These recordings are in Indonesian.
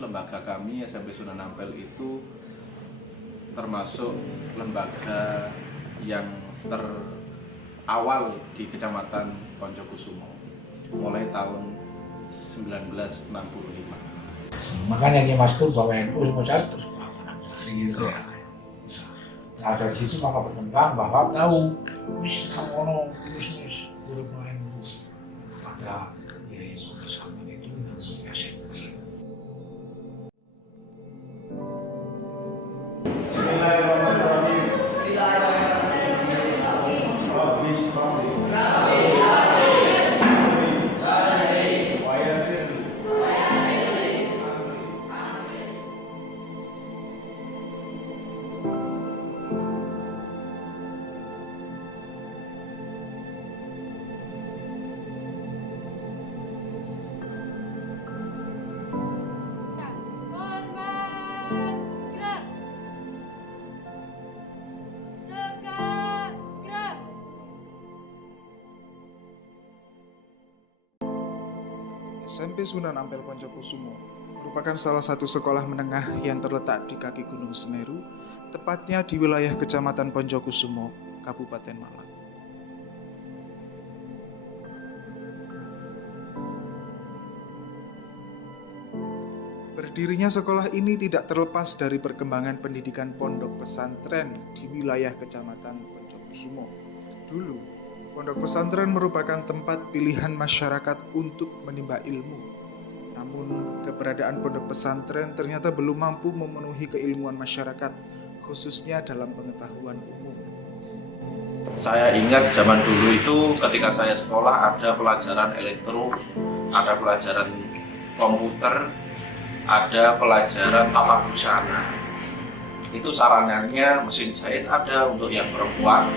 lembaga kami SMP Sunan Ampel itu termasuk lembaga yang terawal di Kecamatan Poncokusumo mulai tahun 1965. Makanya Ki Maskur bahwa NU semua terus gitu ya. Nah dari situ maka berkembang bahwa tahu wis ngono bisnis guru main pada ya bersama itu namanya SMP. SMP Sunan Ampel Poncokusumo merupakan salah satu sekolah menengah yang terletak di kaki Gunung Semeru, tepatnya di wilayah Kecamatan Poncokusumo, Kabupaten Malang. Berdirinya sekolah ini tidak terlepas dari perkembangan pendidikan pondok pesantren di wilayah Kecamatan Poncokusumo. Dulu, pondok pesantren merupakan tempat pilihan masyarakat untuk menimba ilmu. Namun, keberadaan pondok pesantren ternyata belum mampu memenuhi keilmuan masyarakat, khususnya dalam pengetahuan umum. Saya ingat zaman dulu itu ketika saya sekolah ada pelajaran elektro, ada pelajaran komputer, ada pelajaran tata busana. Itu sarangannya mesin jahit ada untuk yang perempuan.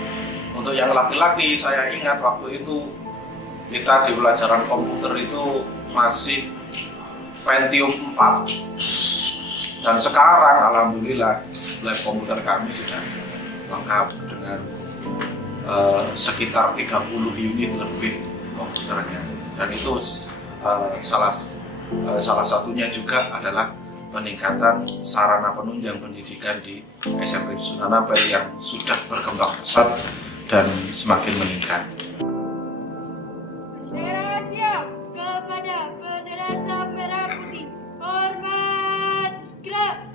Untuk yang laki-laki, saya ingat waktu itu kita di pelajaran komputer itu masih Pentium 4. Dan sekarang alhamdulillah lab komputer kami sudah lengkap dengan sekitar 30 unit lebih komputernya. Dan itu salah satunya juga adalah peningkatan sarana penunjang pendidikan di SMP Sunan Ampel yang sudah berkembang pesat dan semakin meningkat. Bendera siap kepada bendera sang merah putih. Hormat, gerak.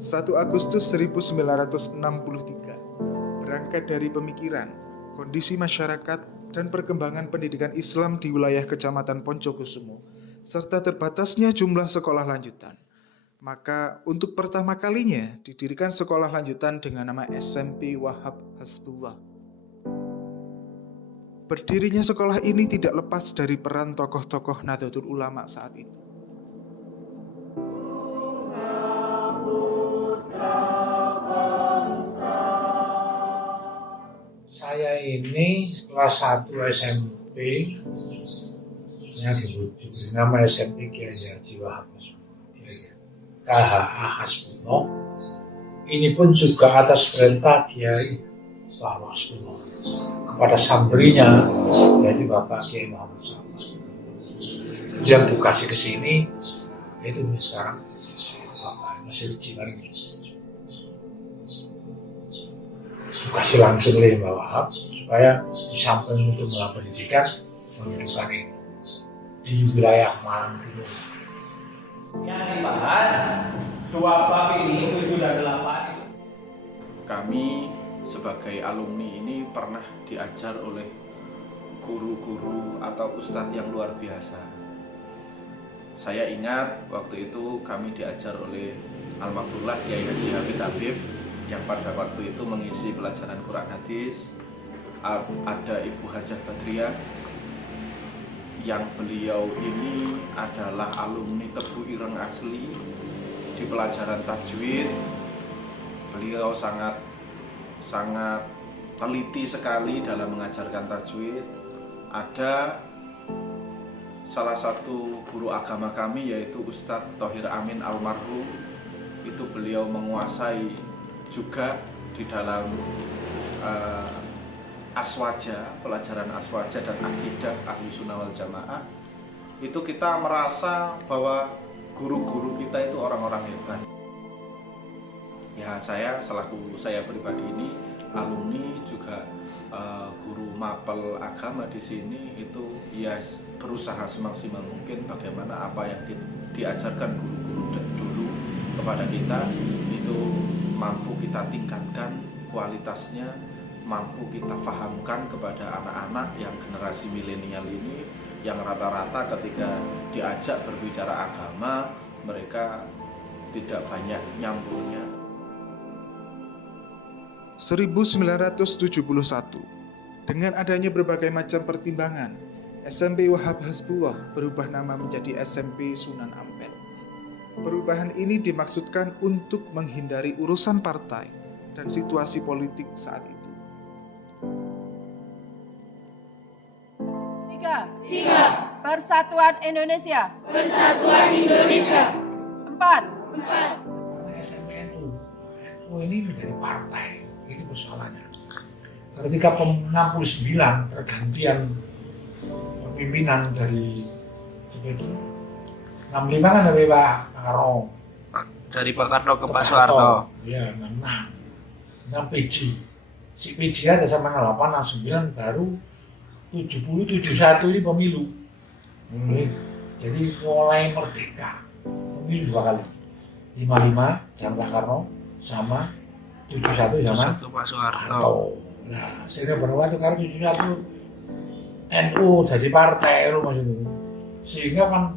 1 Agustus 1963 berangkat dari pemikiran, kondisi masyarakat, dan perkembangan pendidikan Islam di wilayah Kecamatan Poncokusumo, serta terbatasnya jumlah sekolah lanjutan. Maka untuk pertama kalinya didirikan sekolah lanjutan dengan nama SMP Wahab Hasbullah. Berdirinya sekolah ini tidak lepas dari peran tokoh-tokoh Nahdlatul Ulama saat itu. Saya ini kelas 1 SMP yang diberi nama SMP Kiai Haji Wahab Hasbullah. KHA Hasbullah. Ini pun juga atas perintah Kiai Wahab Hasbullah kepada sambrinya, yaitu Bapak Kiai Muhammad Salman. Yang dikasih ke sini, itu sekarang Bapak masih di Cimaring. Dikasih langsung oleh Mbak Wahab supaya di samping untuk melakukan pendidikan, menunjukkan ini di wilayah Malang Timur. Yang dibahas 2 bab ini 7 dan 8. Kami sebagai alumni ini pernah diajar oleh guru-guru atau ustadz yang luar biasa. Saya ingat waktu itu kami diajar oleh almarhumlah Kiai Haji Hafid Habib yang pada waktu itu mengisi pelajaran Quran Hadis. Ada Ibu Hajah Badriah yang beliau ini adalah alumni Tebu Ireng asli di pelajaran tajwid. Beliau sangat teliti sekali dalam mengajarkan tajwid. Ada salah satu guru agama kami yaitu Ustadz Thohir Amin almarhum. Itu beliau menguasai juga di dalam aswaja, pelajaran aswaja dan akidah ahli sunnah wal jamaah. itu kita merasa bahwa guru-guru kita itu orang-orang hebat. Ya, saya selaku saya pribadi ini alumni juga guru mapel agama di sini, itu ya berusaha semaksimal mungkin bagaimana apa yang diajarkan guru-guru dulu kepada kita itu mampu kita tingkatkan kualitasnya, mampu kita fahamkan kepada anak-anak yang generasi milenial ini, yang rata-rata ketika diajak berbicara agama mereka tidak banyak nyambungnya. 1971, dengan adanya berbagai macam pertimbangan, SMP Wahab Hasbullah berubah nama menjadi SMP Sunan Ampel. Perubahan ini dimaksudkan untuk menghindari urusan partai dan situasi politik saat itu. 3. Persatuan Indonesia. 4. SMP NU ini menjadi partai, ini persoalannya. Ketika 69 pergantian pimpinan dari itu 65 kan dari Pak Karno. Dari Pak Karno ke Pak Soeharto. Ya, 66 PJ. Si PJ aja sama 68, 69 baru 70, 71 ini pemilu. Jadi mulai merdeka pemilu 2 kali. 55 zaman Pak Karno sama 71 zaman Pak Soeharto. Nah, sehingga pada waktu karena 71 NU jadi partai loh maksudnya. Sehingga kan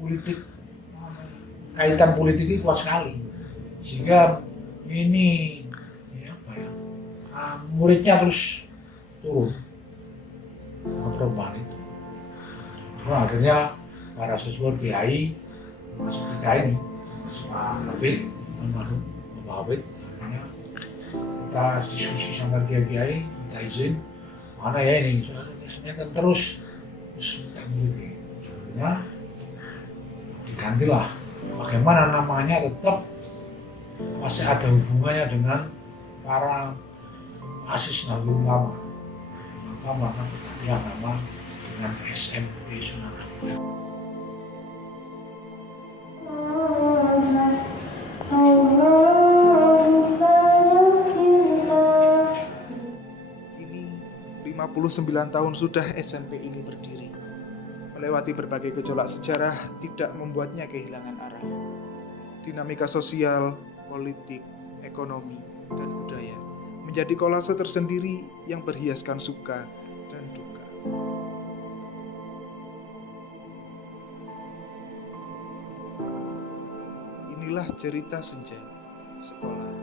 politik, kaitan politik itu kuat sekali. Sehingga ini muridnya terus turun perubahan itu. Nah, akhirnya para siswa Kiai masuk kita ini, Pak Habib, almarhum Bapak Habib, akhirnya kita diskusi sama Kiai, minta izin mana ya ini, soalnya kan terus minta murid. Akhirnya digantilah, bagaimana namanya tetap masih ada hubungannya dengan para asis Nahdlatul Ulama. Maka dia nama dengan SMP Sunan Ampel. Ini 59 tahun sudah SMP ini berdiri. Melewati berbagai gejolak sejarah tidak membuatnya kehilangan arah. Dinamika sosial, politik, ekonomi, dan budaya menjadi kolase tersendiri yang berhiaskan suka dan duka. Inilah cerita Senja, sekolah